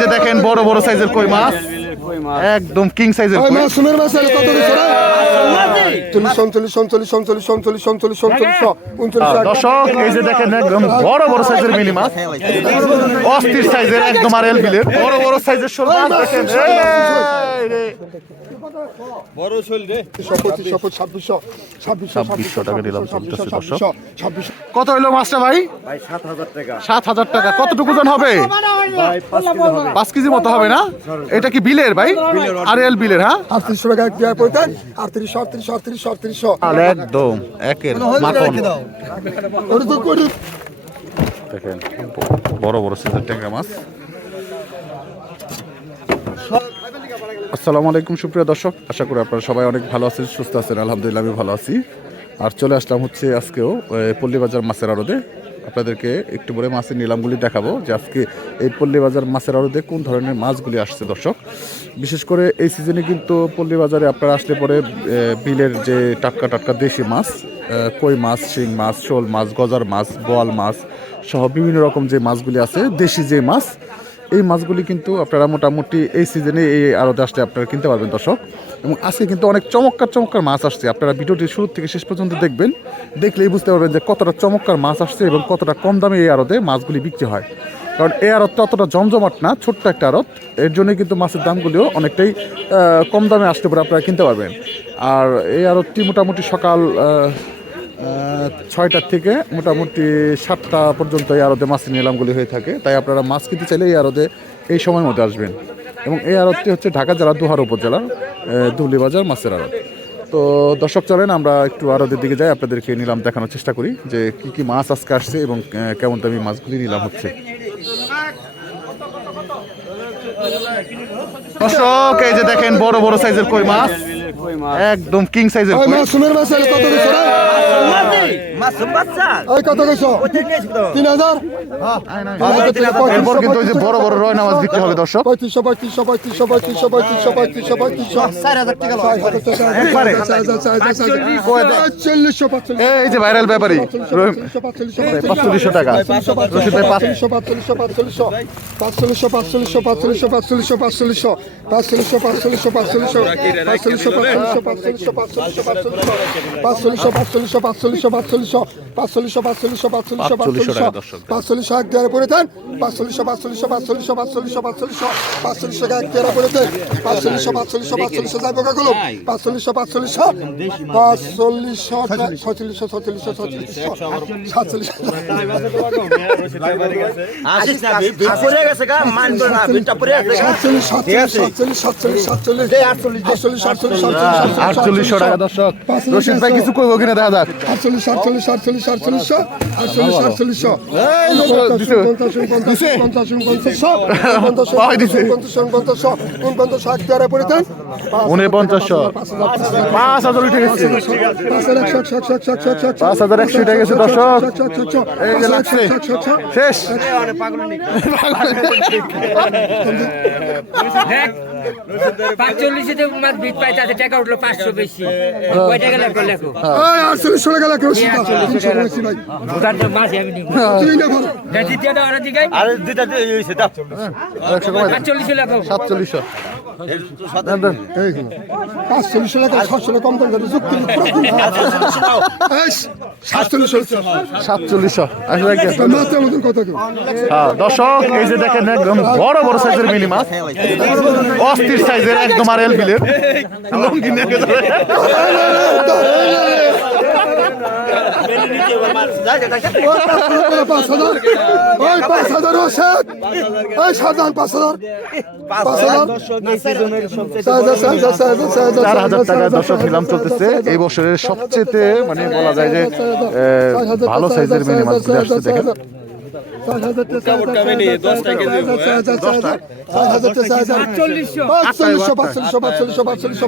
যে দেখেন বড় বড় সাইজের কই মাছ? একদম কিং সাইজের কই। মাছ সুমের মাছ কত দিছো রে? দর্শক এই যে দেখেন একদম বড় বড় সাইজের মিলি মাছ। অস্থির সাইজের একদম আর বড় বড় সাইজের সরকার দেখেন। এই রে। পঁচিশশো ছাব্বিশশো ছাব্বিশশো 2600 টাকা নিলাম চলতেছে দর্শক। ছাব্বিশশো কত হইল মাছটা ভাই? সাত হাজার টাকা। কতটুকু ওজন হবে? পাঁচ কেজি মতো হবে না? এটা কি বিলের ভাই? আর এল বিলের হ্যাঁ? আটত্রিশশো টাকা আটত্রিশশো আটত্রিশশো আটত্রিশশো আটত্রিশশো। একদম একের মাখন। ওটা তো করে দেখেন বড় বড় সাইজের ট্যাংরা মাছ। আসসালামু আলাইকুম, সুপ্রিয় দর্শক। আশা করি আপনারা সবাই অনেক ভালো আছেন, সুস্থ আছেন। আলহামদুলিল্লাহ, আমি ভালো আছি। আর চলে আসলাম হচ্ছে আজকেও পল্লীবাজার মাছের আড়তে। আপনাদেরকে একটু পরে মাছের নিলামগুলি দেখাবো যে আজকে এই পল্লীবাজার মাছের আড়তে কোন ধরনের মাছগুলি আসছে, দর্শক। বিশেষ করে এই সিজনে কিন্তু পল্লীবাজারে আপনারা আসলে পরে বিলের যে টাটকা টাটকা দেশি মাছ কই মাছ, শিং মাছ, শোল মাছ, গজার মাছ, বোয়াল মাছ সহ বিভিন্ন রকম যে মাছগুলি আছে, দেশি যে মাছ এই মাছগুলি কিন্তু আপনারা মোটামুটি এই সিজনে এই আড়তে আসলে আপনারা কিনতে পারবেন, দর্শক। এবং আজকে কিন্তু অনেক চমৎকার চমৎকার মাছ আসছে। আপনারা ভিডিওটি শুরু থেকে শেষ পর্যন্ত দেখবেন। দেখলেই বুঝতে পারবেন যে কতটা চমৎকার মাছ আসছে এবং কতটা কম দামে এই আড়তে মাছগুলি বিক্রি হয়। কারণ এই আড়তটা অতটা জমজমাট না, ছোট্ট একটা আড়ত। এর জন্যই কিন্তু মাছের দামগুলিও অনেকটাই কম দামে আসতে পারে, আপনারা কিনতে পারবেন। আর এই আড়তটি মোটামুটি সকাল ছয়টার থেকে মোটামুটি সাতটা পর্যন্ত এই আড়তে মাছের নিলামগুলি হয়ে থাকে। তাই আপনারা মাছ কিনতে চাইলে এই আড়তে এই সময়ের মধ্যে আসবেন। এবং এই আড়তটি হচ্ছে ঢাকা জেলার দুহার উপজেলার বাজার মাছের আড়ত। তো দর্শক চলেন, আমরা একটু আড়তের দিকে যাই, আপনাদেরকে নিলাম, দেখানোর চেষ্টা করি যে কি কি মাছ আজকে আসছে এবং কেমন দামি মাছগুলি নিলাম হচ্ছে। দর্শক, এই যে দেখেন বড় বড় সাইজের কই মাছ। একদম কিং সাইজের ওই কই মাছ সুমের মাছ এলে কত দিছো রে ওই কত দিছো তিন হাজার এরপর কিন্তু ওই যে বড় বড় রয়না মাছ বিক্রি হবে দর্শক পঁয়ত্রিশশো পঁয়ত্রিশশো পঁয়ত্রিশশো পঁয়ত্রিশশো পঁয়ত্রিশশো পঁয়ত্রিশশো পঁয়ত্রিশশো চার হাজার টাকা একবারে? চল্লিশশো পাঁচচল্লিশ এই যে ভাইরাল ব্যাপারী রহিম টাকা রশিদ ভাই পাঁচচল্লিশশো এক দেওয়ার পরে দেন পাঁচচল্লিশশো পাঁচচল্লিশশো পাঁচচল্লিশশো পাঁচচল্লিশশো পাঁচচল্লিশশো পাঁচচল্লিশশো এক দেওয়ার পরে দেন পাঁচচল্লিশশো পাঁচচল্লিশশো পাঁচচল্লিশশো যাই পোকা গুলো পাঁচচল্লিশশো পাঁচচল্লিশশো পাঁচচল্লিশশো ছচল্লিশশো ছচল্লিশশো ছচল্লিশশো সাতচল্লিশশো সাতচল্লিশ সাতচল্লিশ সাতচল্লিশ সাতচল্লিশ সাতচল্লিশ আটচল্লিশ আটচল্লিশ আটচল্লিশ আটচল্লিশশো টাকা দর্শক। রশিদ ভাই কিছু কইব কিনা দেখা যাক। আটচল্লিশ আটচল্লিশ আটচল্লিশ আটচল্লিশশো আটচল্লিশ আটচল্লিশশো। উনপঞ্চাশশো পাঁচ হাজার উঠে গেছে। পাঁচ হাজার একশো উঠে গেছে দর্শক। এই যে লাগছে। শেষ। পাঁচচল্লিশে তো তো কম করে যুক্তি সাতচল্লিশশো আসলে হ্যাঁ, দর্শক এই যে দেখেন একদম বড় বড় সাইজের মিলি মাছ অস্থির সাইজের একদম আর এল বিলের লঙ্গি। ওই পাঁচ হাজার ওই পাঁচ হাজার হাজার চলতেছে এই বছরের সবচেয়ে মানে বলা যায় যে ভালো সাইজের মিনি আসছে, দেখেন। পাঁচচল্লিশশো পাঁচচল্লিশশো পাঁচচল্লিশশো পাঁচচল্লিশশো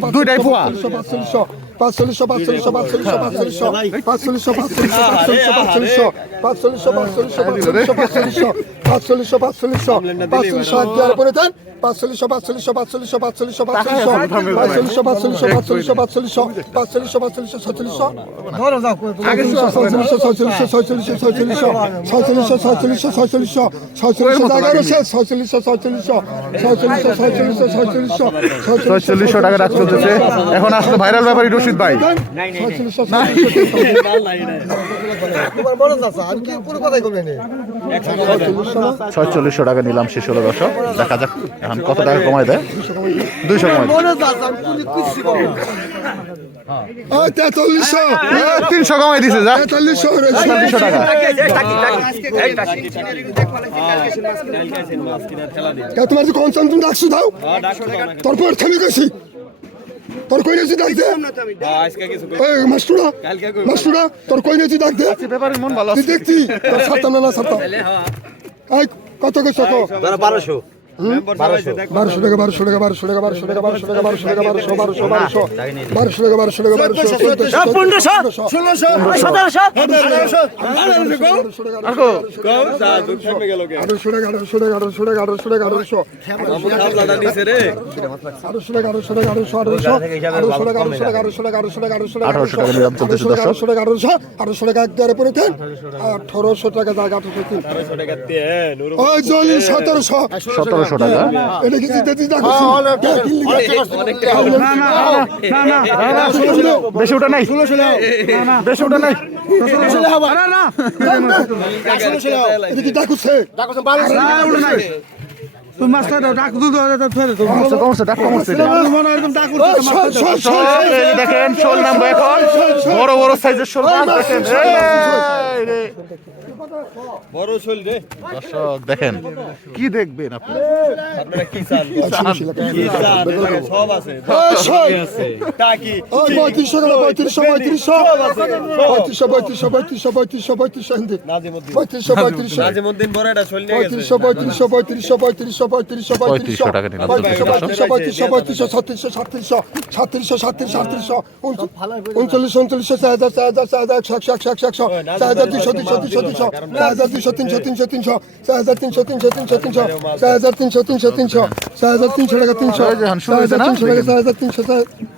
পাঁচচল্লিশশো পাঁচচল্লিশশো পাঁচচল্লিশশো পাঁচচল্লিশশো পাঁচচল্লিশশো পাঁচচল্লিশশো পাঁচচল্লিশশো ছচল্লিশশো ছচল্লিশশো ছচল্লিশশো ছচল্লিশশো ছচল্লিশশো ছচল্লিশশো ছচল্লিশশো ছচল্লিশশো ছয়চল্লিশশো ছয়চল্লিশশো জায়গারও শেষ ছয়চল্লিশশো ছয়চল্লিশশো ছয়চল্লিশশো ছয়চল্লিশশো ছয়চল্লিশশো ছয়চল্লিশশো টাকা রাখ চলতেছে। এখন আসলে ভাইরাল ব্যাপারী রশিদ ভাই। ছয়চল্লিশশো টাকা নিলাম শেষ হলো দর্শক। দেখা যাক এখন কত টাকা কমায় দেয়। দুইশো কমায় তিনশো কমাই দিছে যা। তেতাল্লিশশো টাকা। তোমার যে কনসান তুমি ডাকছো দাও। তারপর থেমে গেছি। তোর কই নেছি ডাকতে এই মাস্টুরা মাস্টুরা তোর কই নেছি ব্যাপারীর মন ভালো তুই দেখছি তোর সারতাম না না এই কত গেছো তো বারোশো। বারোশো টাকা বারোশো টাকা বারোশো টাকা বারোশো টাকা বারোশো টাকা বারোশো টাকা বারোশো বারোশো বারোশো বারোশো টাকা বারোশো টাকা বারোশো পনেরোশো ষোলোশো সতেরোশো আঠারোশো টাকা আঠারোশো টাকা আঠারোশো টাকা আঠারোশো টাকা আঠারোশো আঠারোশো টাকা আঠারোশো টাকা আঠারোশো আঠারোশো আঠারোশো টাকা আঠারোশো টাকা আঠারোশো টাকা আঠারোশো টাকা আঠারোশো টাকা আঠারোশো টাকা নিলাম চলতেছে দর্শক। আঠারোশো টাকা আঠারোশো আঠারোশো টাকা এক দ্বারে পরে দেন আঠারোশো টাকা জায়গা আঠারোশো তিন ওই জলি সতেরোশো সতেরোশো বারোশো টাকা। বেশি ওটা নাই। বেশি ওটা নাই। দেখেন শোল নামবো এখন। বড় বড় সাইজের শোল। দেখেন দর্শক দেখেন কি দেখবেন আপনারা কি চান? কি চান? সব আছে। টাকি উনচল্লিশ উনচল্লিশ একশো একশো একশো একশো দুইশো দুইশো দুইশো দুইশো। চার হাজার দুশো তিনশো তিনশো তিনশো চার হাজার তিনশো তিনশো তিনশো তিনশো চার হাজার তিনশো তিনশো তিনশো চার হাজার তিনশো টাকা তিনশো চার হাজার? তিনশো টাকা চার হাজার তিনশো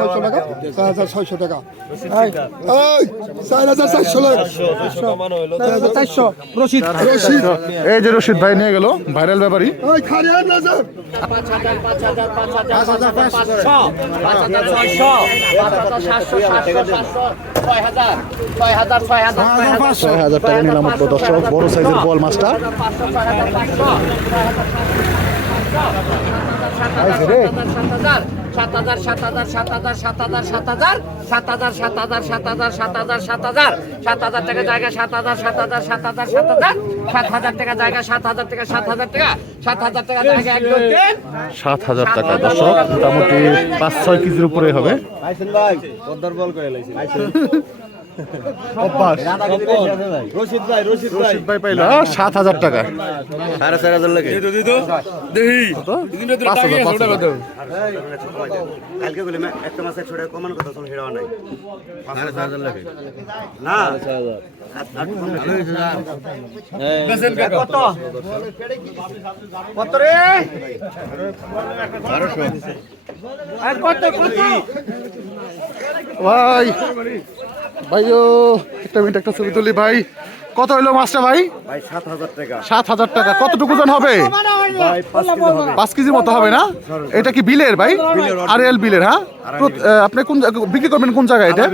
ছয়শো টাকা চার হাজার চারশো চার হাজার রশিদ এই যে রশিদ ভাই নিয়ে গেল ভাইরাল ব্যাপারই ছয় হাজার টাকা নিলাম দর্শক বড় সাইজের বল মাছটা সাত হাজার সাত হাজার সাত হাজার সাত হাজার সাত হাজার সাত হাজার সাত হাজার সাত হাজার সাত হাজার সাত হাজার সাত হাজার টাকা জায়গা সাত হাজার সাত হাজার সাত হাজার সাত হাজার সাত হাজার টাকা জায়গা সাত হাজার টাকা সাত হাজার টাকা সাত হাজার টাকা জায়গা সাত হাজার টাকা দর্শক মোটামুটি পাঁচ ছয় কেজির উপরে হবে অভ্যাস। রশিদ ভাই রশিদ ভাই। রশিদ ভাই পাইলো। সাত হাজার টাকা। সাড়ে চার হাজার লাগে। পাঁচ হাজার পাঁচ হাজার। কালকে বলে একটা মাসের ছোট কমান কথা শোন হেরাও নাই। সাড়ে চার হাজার লাগে। না। কত? কত রে? ভাই। ভাইও একটা মিনিট একটা ছবি তুলি ভাই। কত হইল মাছটা ভাই? ভাই সাত হাজার টাকা। সাত হাজার টাকা। কতটুকু ওজন হবে? পাঁচ কেজি মতো হবে না? এটা কি বিলের ভাই? আর এল বিলের হ্যাঁ? আপনি কোন বিক্রি করবেন কোন জায়গায় এটা?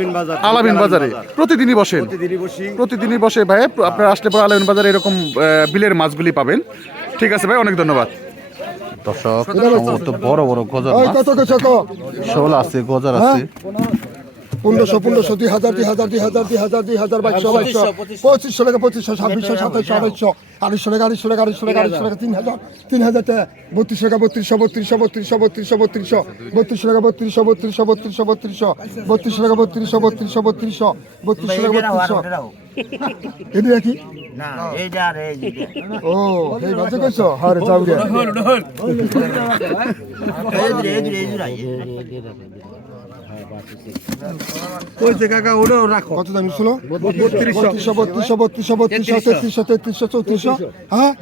আলামিন বাজারে। প্রতিদিনই বসেন। প্রতিদিনই বসে। ভাই আপনার আসলে পরে আলামিন বাজারে এরকম বিলের মাছগুলি পাবেন। ঠিক আছে ভাই অনেক ধন্যবাদ। দর্শক সম্ভবত বড় বড় গজার মাছ। শোল আছে গজার আছে। পনেরোশো পনেরোশো দুই হাজার দুই হাজার দুই হাজার দুই হাজার দুই হাজার বাইশশো বাইশশো পঁচিশশো টাকা পঁচিশশো ছাব্বিশশো সাতাইশশো আড়াইশো আড়াইশো টাকা আড়াইশো টাকা আড়াইশো টাকা আড়াইশো টাকা তিন হাজার তিন হাজার টাকা বত্রিশ টাকা বত্রিশশো বত্রিশশো বত্রিশশো বত্রিশশো বত্রিশশো বত্রিশশো টাকা বত্রিশশো বত্রিশশো বত্রিশশো বত্রিশশো বত্রিশশো টাকা বত্রিশশো বত্রিশশো বত্রিশশো বত্রিশশো টাকা বত্রিশশো এটা ও এই বাজে কইছ হারে যাও রে কত দাম ছিল বত্রিশশো। বত্রিশশো বত্রিশশো বত্রিশশো তেত্রিশশো তেত্রিশশো চৌত্রিশশো। হ্যাঁ?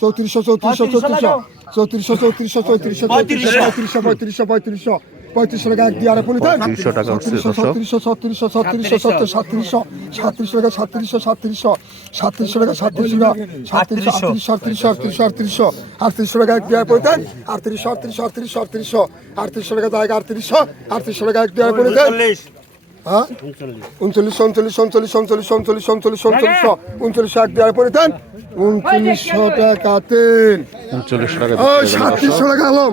চৌত্রিশশো চৌত্রিশশো চৌত্রিশশো চৌত্রিশশো চৌত্রিশশো চৌত্রিশশো পঁয়ত্রিশশো পঁয়ত্রিশশো পঁয়ত্রিশশো পঁয়ত্রিশশো। পঁয়ত্রিশশো টাকা এক দিয়ারে পলি থাকে পঁয়ত্রিশশো টাকা উঠছে ছত্রিশশো ছত্রিশশো ছত্রিশশো সত্তর সাতত্রিশশো সাতত্রিশশো টাকা সাতত্রিশশো সাতত্রিশশো সাতত্রিশশো টাকা সাতত্রিশশো সাতত্রিশশো আটত্রিশশো আটত্রিশশো আটত্রিশশো আটত্রিশশো আটত্রিশশো টাকা এক দিয়ারে পলি থাকে আটত্রিশশো আটত্রিশশো আটত্রিশশো আটত্রিশশো আটত্রিশশো টাকা জায়গা আটত্রিশশো আটত্রিশশো টাকা এক দিয়ারে পলি থাকে হ্যাঁ উনচল্লিশ উনচল্লিশ উনচল্লিশ টাকা আলম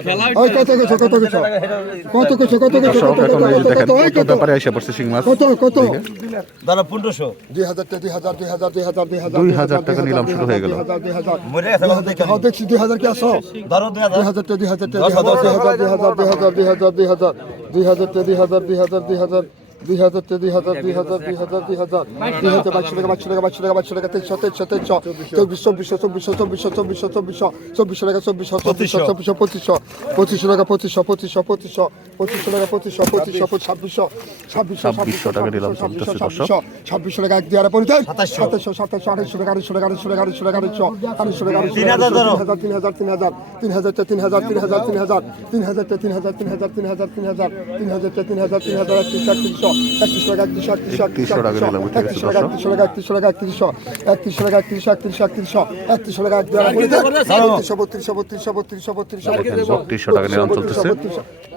বিপুরি কত কত কত দর্শক এখন এই যে দেখেন কত কত ব্যাপারে এসে পড়ছে শিং মাছ কত কত ধরো পনেরোশো দুই হাজার দুই হাজার দুই হাজার দুই হাজার দুই হাজার দুই হাজার টাকা নিলাম শুরু হয়ে গেল। দুই কত হ্যাঁ দেখছি দুই হাজার কি আসো দুই দুই হাজার হাজার দুই হাজার দুই হাজার দুই হাজার দুই হাজার দুই হাজার দুই হাজার দুই হাজার দুই হাজার দুই হাজার দুই হাজার দুই হাজার দুই হাজার দুই হাজার দুই হাজার দুই হাজার দুই হাজার বাইশশো টাকা বাইশশো টাকা বাইশশো টাকা বাইশশো টাকা তেইশশো তেইশশো তেইশশো চব্বিশ চব্বিশশো চব্বিশশো চব্বিশশো চব্বিশশো চব্বিশশো চব্বিশশো টাকা চব্বিশশো চব্বিশশো চব্বিশশো পঁচিশশো পঁচিশশো টাকা পঁচিশশো পঁচিশশো পঁচিশশো পঁচিশশো টাকা পঁচিশশো পঁচিশশো ছাব্বিশশো ছাব্বিশশো ছাব্বিশশো টাকা নিলাম চলতেছে দর্শক। ছাব্বিশশো টাকা এক দিয়ে আরে পরিচয় সাতাশশো সাতাশশো আড়াইশো টাকা আড়াইশো টাকা আড়াইশো টাকা আড়াইশো টাকা আড়াইশো আড়াইশো টাকা তিন হাজার। তিন হাজার তিন হাজার তিন হাজার তিন হাজার তিন হাজার তিন হাজার তিন হাজার তিন হাজার তিন হাজার তিন হাজার তিন হাজার তিন হাজার তিন হাজার তিন হাজার একত্রিশ একত্রিশশো একত্রিশ টাকা একত্রিশ একত্রিশ একত্রিশ একত্রিশশো একত্রিশশো একত্রিশশো একত্রিশশো একত্রিশশো একত্রিশশো টাকা একত্রিশশো একত্রিশশো টাকা একত্রিশশো একত্রিশশো একত্রিশশো একত্রিশশো টাকা বত্রিশশো বত্রিশশো বত্রিশশো বত্রিশশো বত্রিশশো বত্রিশশো টাকা নিলাম চলতেছে।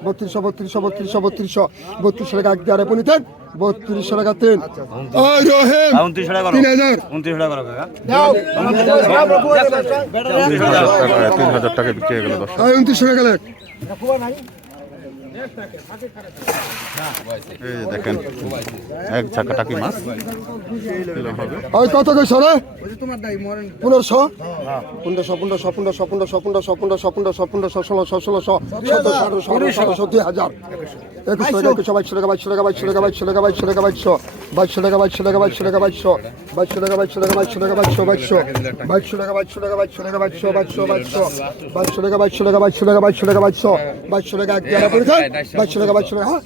বত্রিশশো বত্রিশশো বত্রিশশো বত্রিশশো বত্রিশশো টাকা এক দেওয়ার পনিতেন বত্রিশশো টাকা তিন তিন হাজার তিন হাজার টাকা বিক্রি হয়ে গেল দশ উনত্রিশশো টাকা এই দেখেন এক ঝাঁকা টাকি মাছ ওই কত কইছ রে পনেরোশো পনেরোশো পনেরোশো পনেরোশো পনেরোশো পনেরোশো পনেরোশো পনেরোশো পনেরোশো ষোলোশো ষোলোশো সতেরোশো আঠারোশো আঠারোশো আঠারোশো দুই হাজার একুশশো টাকা একুশশো বাইশশো টাকা বাইশশো টাকা বাইশশো টাকা বাইশশো টাকা বাইশশো টাকা বাইশশো বাইশশো টাকা বাইশশো টাকা বাইশশো বাইশশো টাকা বাইশশো বাইশশো টাকা বাইশশো টাকা বাইশশো বাইশশো বাইশশো টাকা বাইশশো টাকা বাইশশো বাইশশো বাইশশো বাইশশো টাকা বাইশশো টাকা বাইশশো বাইশশো টাকা বাইশশো বাইশশো টাকা এক বাইশশো টাকা বাইশশো টাকা হ্যাঁ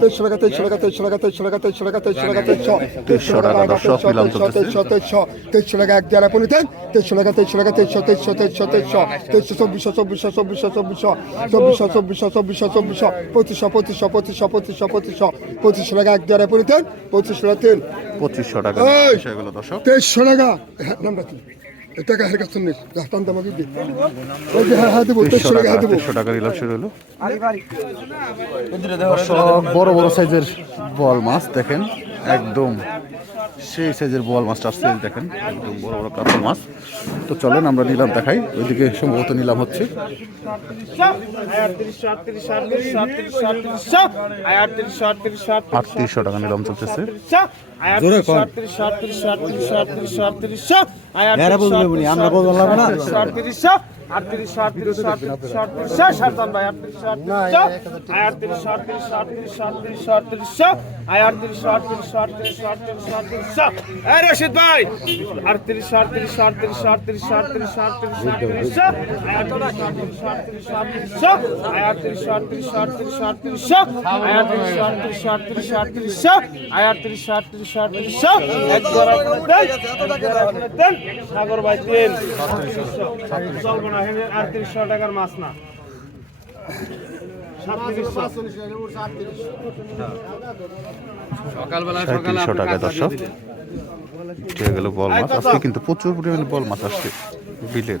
তেইশশো টাকা তেইশশো টাকা তেইশশো টাকা তেইশশো টাকা তেইশশো টাকা তেইশশো টাকা তেইশশো তেইশশো টাকা চলতেছে তেইশশো তেইশশো তেইশশো টাকা এক পড়ে দেন তেইশশো টাকা তেইশশো টাকা তেইশশো তেইশশো তেইশশো তেইশশো তেইশশো চব্বিশশো চব্বিশশো চব্বিশশো চব্বিশশো চব্বিশশো চব্বিশশো চব্বিশশো চব্বিশশো পঁচিশশো পঁচিশশো পঁচিশশো পঁচিশশো পঁচিশশো পঁচিশশো টাকা এক দেওয়া পড়ে পঁচিশশো টাকা তিন পঁচিশশো টাকা হয়ে তেইশশো টাকা হ্যাঁ টাকা হের কাছে নিস ওই যে হ্যাঁ হ্যাঁ দেবো টাকা টাকা হ্যাঁ দেবো। টাকা নিলাম শুরু হলো। বড় বড় সাইজের বল মাছ দেখেন একদম সেই সাইজের বোয়াল মাছটা আসছে দেখেন একদম বড় বড় কাতল মাছ। তো চলেন আমরা নিলাম দেখাই। ওইদিকে সম্ভবত নিলাম হচ্ছে। আটত্রিশশো টাকা নিলাম চলতেছে। আমরা বললাম না। রশিদ ভাই আটত্রিশ আটত্রিশ আটত্রিশ আটত্রিশ আটত্রিশ আটত্রিশ আটত্রিশ আটত্রিশ আটত্রিশ আটত্রিশ আটত্রিশ আটত্রিশ আটত্রিশ আটত্রিশ আটত্রিশ আটত্রিশ আটত্রিশ আটত্রিশ আটত্রিশ একবার আপনার দেন সাগর ভাই তিন চলবো না আটত্রিশশো টাকার মাছ না। সাঁত্রিশশো টাকা দর্শক। গেল বল মাছ। আজকে কিন্তু প্রচুর পরিমাণে বল মাছ আসছে। বিলের।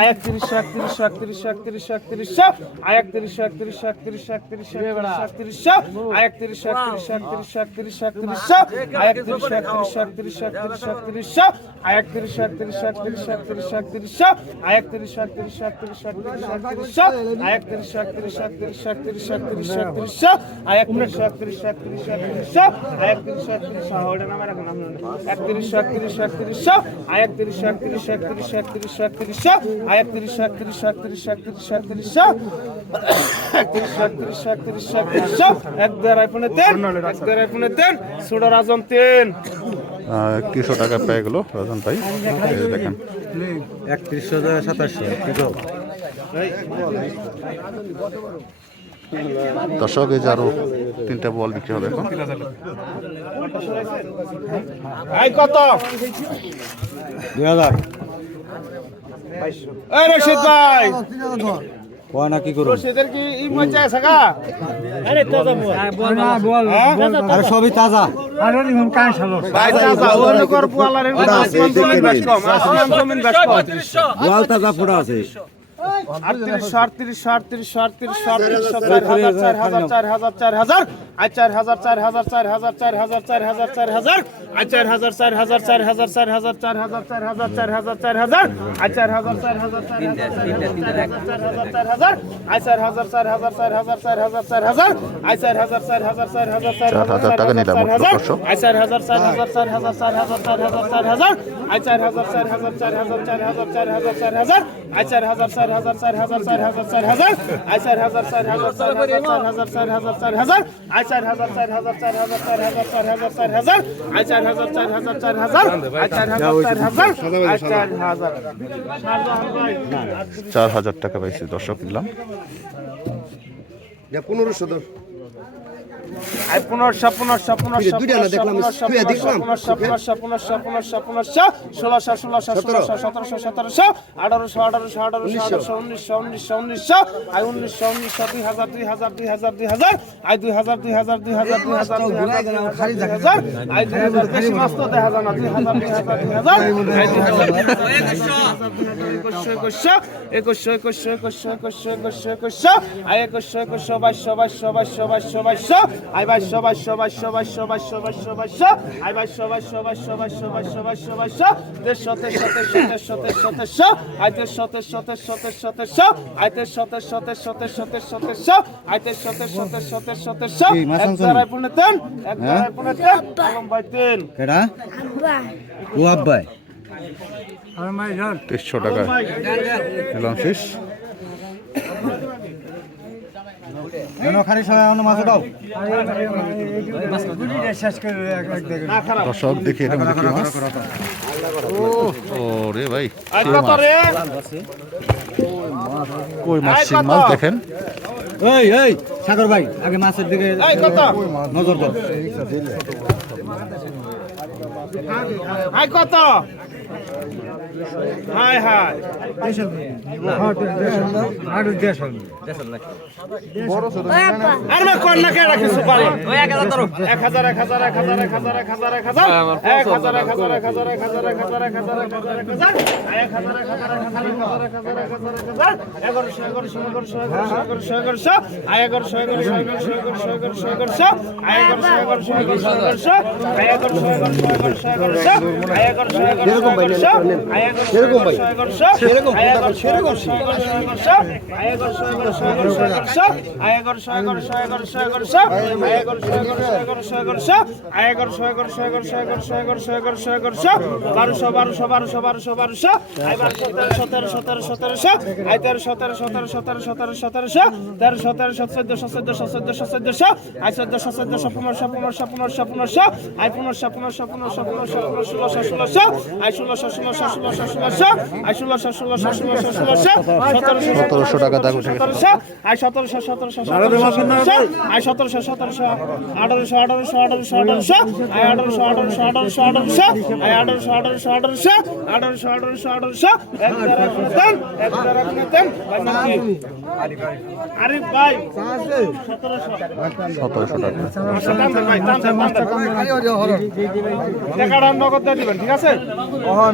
আই একত্রিশশো একত্রিশশো একত্রিশশো একত্রিশশো একত্রিশশো আই একত্রিশশো একত্রিশশো একত্রিশশো একত্রিশশো একত্রিশশো আই একত্রিশশো একত্রিশশো একত্রিশশো একত্রিশশো একত্রিশশো আই একত্রিশশো একত্রিশশো একত্রিশশো একত্রিশশো একত্রিশশো আই একত্রিশশো একত্রিশশো একত্রিশশো একত্রিশশো একত্রিশশো আই একত্রিশশো একত্রিশশো একত্রিশশো একত্রিশশো একত্রিশশো আই একত্রিশশো একত্রিশশো একত্রিশশো একত্রিশশো একত্রিশশো একত্রিশশো আই একত্রিশশো একত্রিশশো একত্রিশশো একত্রিশশো আই একত্রিশশো একত্রিশশো ওটা নামে রাখুন একত্রিশশো একত্রিশশো একত্রিশশো আই একত্রিশশো একত্রিশশো একত্রিশশো একত্রিশশো একত্রিশশো আই একত্রিশশো একত্রিশশো একত্রিশশো একত্রিশশো একত্রিশশো একত্রিশশো একত্রিশশো একত্রিশশো একত্রিশশো এক দেড় আইফোনে তেন এক দেড় আইফোনে তেন সুডো রাজন তেন একত্রিশশো টাকা পেয়ে গেল রাজন ভাই। দেখেন। একত্রিশশো সাতাশশো দর্শক এই যে আরও তিনটা বল বিক্রি হবে এখন। কত? দুই হাজার। এই রশিদ ভাই। কয় না কি করুন? রশিদের কি ই মজা আছে গা? আরে তাজা বল। বল আরে সবই তাজা। ভাই তাজা। ওনে কর পোয়ালারের আসমান জমিন বেশ কম। আসমান জমিন বেশ কম। গোয়াল তাজা ফুটা আছে। আটত্রিশশো আটত্রিশশো আটত্রিশশো আটত্রিশশো আটত্রিশশো চার হাজার চার হাজার চার হাজার চার হাজার চার হাজার চার হাজার চার হাজার চার হাজার চার হাজার আই চার হাজার চার হাজার চার হাজার চার হাজার চার হাজার চার হাজার চার হাজার চার হাজার আই চার হাজার চার হাজার চার হাজার চার হাজার চার হাজার চার হাজার চার হাজার চার হাজার আই চার হাজার চার হাজার চার হাজার চার হাজার টাকা নিলাম। আই চার হাজার চার হাজার চার হাজার চার হাজার চার হাজার চার হাজার আই চার হাজার চার হাজার চার হাজার চার হাজার চার হাজার চার হাজার আই চার হাজার চার হাজার চার হাজার চার হাজার চার হাজার আই চার হাজার চার হাজার চার হাজার চার হাজার চার হাজার চার হাজার আই চার হাজার চার হাজার চার হাজার চার হাজার চার হাজার চার হাজার আই চার হাজার চার হাজার চার হাজার আই চার হাজার চার হাজার আই চার হাজার চার হাজার টাকা পাইছি দর্শক নিলাম পনেরোশো দশ পনেরোশো পনেরোশো পনেরোশো পনেরোশো। পনেরোশো পনেরোশো পনেরোশো পনেরোশো পনেরোশো ষোলোশো ষোলোশো ষোলোশো সতেরোশো সতেরোশো আঠারোশো আঠারোশো আঠারোশো উনিশশো উনিশশো উনিশশো আই উনিশশো উনিশশো দুই হাজার দুই হাজার দুই হাজার দুই হাজার আই দুই হাজার দুই হাজার দুই হাজার দুই হাজার দুই হাজার দুই হাজার আই দুই হাজার বেশি মাস তো দেখা যায় না দুই হাজার দুই হাজার দুই হাজার আই দুই হাজার একুশশো একুশশো একুশশো একুশশো একুশশো একুশশো আই একুশশো একুশশো বাইশশো বাইশশো বাইশশো বাইশশো বাইশশো আই বাইশশো বাইশশো বাইশশো বাইশশো বাইশশো বাইশশো বাইশশো আই বাইশশো বাইশশো বাইশশো বাইশশো বাইশশো বাইশশো বাইশশো দেড়শো তেরশো তেরশো তেরশো তেরশো তেরশো আই তেরশো তেরশো তেরশো তেরশো তেরশো আই তেরশো তেরশো তেরশো তেরশো তেরশো তেরশো আই তেরশো তেরশো তেরশো তেরশো তেরশো এক দাঁড়ায় পুনে তেন এক দাঁড়ায় পুনে তেন কলম ভাই তেন কেডা ও আব্বাই তেইশশো টাকা শেষ খালি সময় আমরা মাছ উঠাও দর্শক দেখি এটা মধ্যে কি মাছ? ও ও রে ভাই। কই মাছ শিং মাছ দেখেন? এই এই সাগর ভাই আগে মাছের দিকে নজর দাও। কত? হাই হাই আর মা কন্যা কে রাখিস পারে ওই 1000 1000 1000 1000 1000 1000 1000 এরকম বাইরে এগারোশো এগারোশো এগারোশো এগারোশো বারোশো বারোশো বারোশো বারোশো বারোশো আয় বারোশো তেরোশো তেরোশো তেরোশো তেরোশো তেরোশো তেরোশো তেরোশো তেরোশো তেরোশো তেরোশো তেরোশো তেরোশো চোদ্দশো চোদ্দশো চোদ্দশো চোদ্দশো আয় চোদ্দশো চোদ্দশো পনেরোশো পনেরোশো পনেরোশো পনেরোশো আয় পনেরোশো পনেরোশো পনেরোশো পনেরোশো পনেরোশো ষোলোশো ষোলোশো আয় ষোলোশো সতেরোশো টাকা দাম ঠিক আছে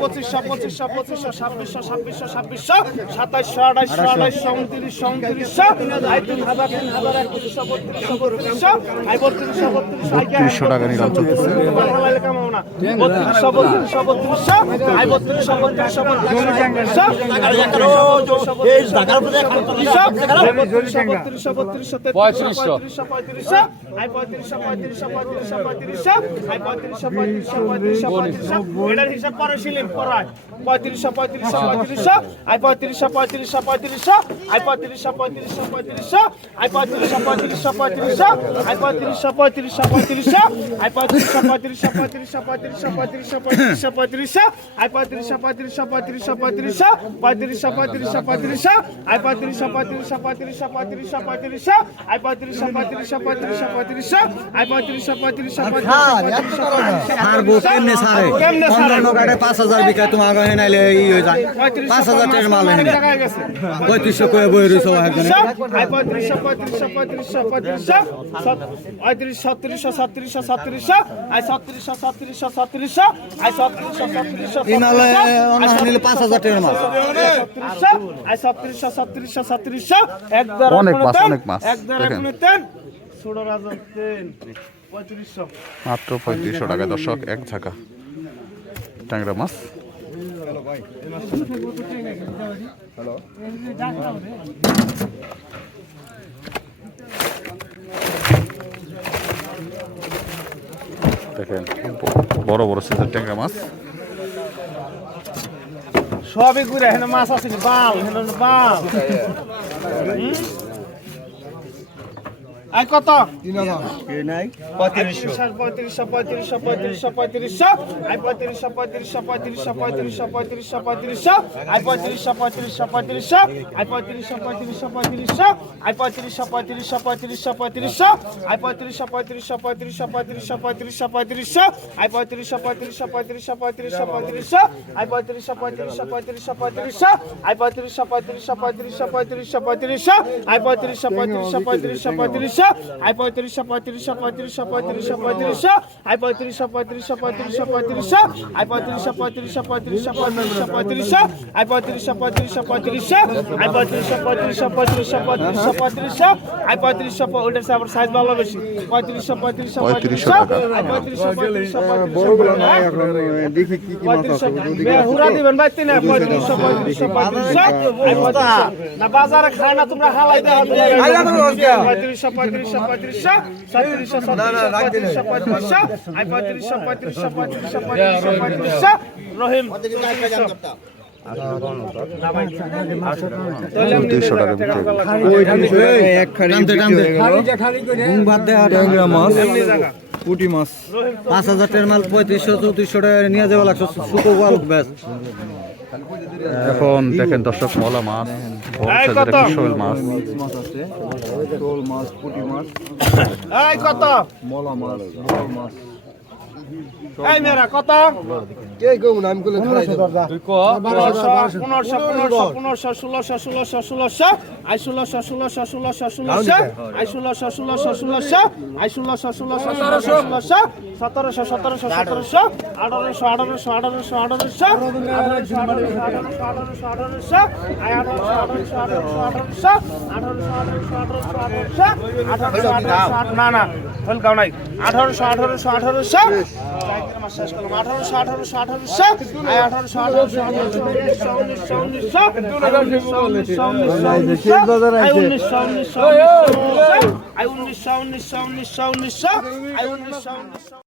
পঁচিশশো পঁচিশশো পঁচিশশো ছাব্বিশশো ছাব্বিশশো ছাব্বিশশো সাতাইশশো আঠাইশশো আঠাইশশো উনত্রিশশো উনত্রিশশো আই তিন হাজার তিন হাজার একত্রিশশো বত্রিশশো বত্রিশশো আই বত্রিশশো বত্রিশশো টাকা নিলাম চলতেছে বত্রিশশো বত্রিশশো বত্রিশশো আই বত্রিশশো বত্রিশশো বত্রিশশো বত্রিশশো বত্রিশশো পঁয়ত্রিশশো পঁয়ত্রিশশো আই পঁয়ত্রিশশো পঁয়ত্রিশশো পঁয়ত্রিশশো পঁয়ত্রিশশো আই পঁয়ত্রিশশো পঁয়ত্রিশশো পঁয়ত্রিশশো পঁয়ত্রিশশো এটার হিসাব পরে শিলিম পড়ায় পঁয়ত্রিশশো পঁয়ত্রিশশো পঁয়ত্রিশশো আই পঁয়ত্রিশশো পঁয়ত্রিশশো পঁয়ত্রিশশো আই পঁয়ত্রিশশো পঁয়ত্রিশশো পঁয়ত্রিশশো আই পঁয়ত্রিশশো পঁয়ত্রিশশো পঁয়ত্রিশশো আই পঁয়ত্রিশশো পঁয়ত্রিশশো পঁয়ত্রিশশো আই পঁয়ত্রিশশো পঁয়ত্রিশশো পঁয়ত্রিশশো পঁয়ত্রিশশো পঁয়ত্রিশশো পঁয়ত্রিশশো পঁয়ত্রিশশো আই পঁয়ত্রিশশো পঁয়ত্রিশশো পঁয়ত্রিশশো পঁয়ত্রিশশো পঁয়ত্রিশশো পঁয়ত্রিশশো পঁয়ত্রিশশো আই পঁয়ত্রিশশো পঁয়ত্রিশশো পঁয়ত্রিশশো পঁয়ত্রিশশো পঁয়ত্রিশশো আই পঁয়ত্রিশশো পঁয়ত্রিশশো পঁয়ত্রিশশো পঁয়ত্রিশশো আই পঁয়ত্রিশশো পঁয়ত্রিশশো পঁয়ত্রিশশো কেমনে সারে পাঁচ হাজার বিকায় তোমার আগে হেনাইলে ই হয়ে যায়। পাঁচ হাজার টাকার মাল হেনে গেছে পঁয়ত্রিশশো করে বই রয়েছে একজনে আই পঁয়ত্রিশশো পঁয়ত্রিশশো পঁয়ত্রিশশো পঁয়ত্রিশশো। পঁয়ত্রিশ ছত্রিশশো ছত্রিশশো ছত্রিশশো। আই ছত্রিশশো ছত্রিশশো ছত্রিশশো। আই ছত্রিশশো ছত্রিশশো এই মালে অন্য নিলে পাঁচ হাজার টাকার মাল। আই ছত্রিশশো। ছত্রিশশো ছত্রিশশো এক দ্বারা অনেক মাছ, গুণিতেন, অনেক মাছ। এক দ্বারা দেখেন। গুণিতেন ষোলো রাজার পঁয়ত্রিশশো। মাত্র পঁয়ত্রিশশো টাকা দর্শক এক ঝাঁকা। ট্যাংরা মাছ। দেখেন বড় বড় সাইজের ট্যাংরা মাছ। সবই ঘুরে হেন মাছ আছে নি বাল হেন বাল। আই কত? পঁয়ত্রিশশো পঁয়ত্রিশশো পঁয়ত্রিশশো। পঁয়ত্রিশশো পঁয়ত্রিশশো আই পঁয়ত্রিশশো পঁয়ত্রিশশো পঁয়ত্রিশশো পঁয়ত্রিশশো পঁয়ত্রিশশো পঁয়ত্রিশশো আই পঁয়ত্রিশশো পঁয়ত্রিশশো পঁয়ত্রিশশো আই পঁয়ত্রিশশো পঁয়ত্রিশশো পঁয়ত্রিশশো আই পঁয়ত্রিশশো পঁয়ত্রিশশো পঁয়ত্রিশশো পঁয়ত্রিশশো আই পঁয়ত্রিশশো পঁয়ত্রিশশো পঁয়ত্রিশশো পঁয়ত্রিশশো পঁয়ত্রিশশো পঁয়ত্রিশশো আই পঁয়ত্রিশশো পঁয়ত্রিশশো পঁয়ত্রিশশো পঁয়ত্রিশশো পঁয়ত্রিশশো আই পঁয়ত্রিশশো পঁয়ত্রিশশো পঁয়ত্রিশশো পঁয়ত্রিশশো আই পঁয়ত্রিশশো পঁয়ত্রিশশো পঁয়ত্রিশশো পঁয়ত্রিশশো পঁয়ত্রিশশো আই পঁয়ত্রিশশো পঁয়ত্রিশশো পঁয়ত্রিশশো পঁয়ত্রিশশো আই পঁয়ত্রিশশো পঁয়ত্রিশশো পঁয়ত্রিশশো পঁয়ত্রিশশো পঁয়ত্রিশশো আই পঁয়ত্রিশশো পঁয়ত্রিশশো পঁয়ত্রিশশো পঁয়ত্রিশশো আই পঁয়ত্রিশশো পঁয়ত্রিশশো পঁয়ত্রিশশো পঁয়ত্রিশশো পঁয়ত্রিশশো আই পঁয়ত্রিশশো পঁয়ত্রিশশো পঁয়ত্রিশশো আই পঁয়ত্রিশশো পঁয়ত্রিশশো পঁয়ত্রিশশো পঁয়ত্রিশশো পঁয়ত্রিশশো আই পঁয়ত্রিশশো ওটার আবার সাইজ ভালো বেশি পঁয়ত্রিশশো পঁয়ত্রিশশো পঁয়ত্রিশশো। আই পঁয়ত্রিশশো পঁয়ত্রিশশো পঁয়ত্রিশশো হুরা দিবেন ভাই তিন পঁয়ত্রিশশো পঁয়ত্রিশশো পঁয়ত্রিশশো পঁয়ত্রিশশো না বাজারে খায় না তোমরা হালাই দেওয়া পঁয়ত্রিশশো পঁয়ত্রিশশো পঁয়ত্রিশশো ছত্রিশশো ছত্রিশশো পঁয়ত্রিশশো পঁয়ত্রিশশো আই পঁয়ত্রিশশো পঁয়ত্রিশশো পঁয়ত্রিশশো পঁয়ত্রিশশো পঁয়ত্রিশশো। রহিম দুইশো টাকা বিক্রি হবে। টানতে টানতে। ঘুম বাদ দেওয়া ট্যাংরা মাছ। পুটি মাছ। পাঁচ হাজার টাকার মাল পঁয়ত্রিশশো চৌত্রিশশো টাকা নিয়ে যাওয়া লাগছে। শুকো ব্যাস। এখন দেখেন দর্শক মলা মাছ মাছ মাছ আছে শোল মাছ। মাছ মলা মাছ মাছ। এই মেরা কত কে গম নাম করে খাই তুই ক 1500 1500 1500 1600 1600 1600 আই 1600 1600 1600 1600 আই 1600 1600 1600 আই 1600 1600 1600 1700 1700 1700 1800 1800 1800 1800 আই 1800 1800 1800 না না ভুল গাও নাই 1800 1800 1800 উনিশশো উনিশশো উনিশশো উনিশশো উনিশশো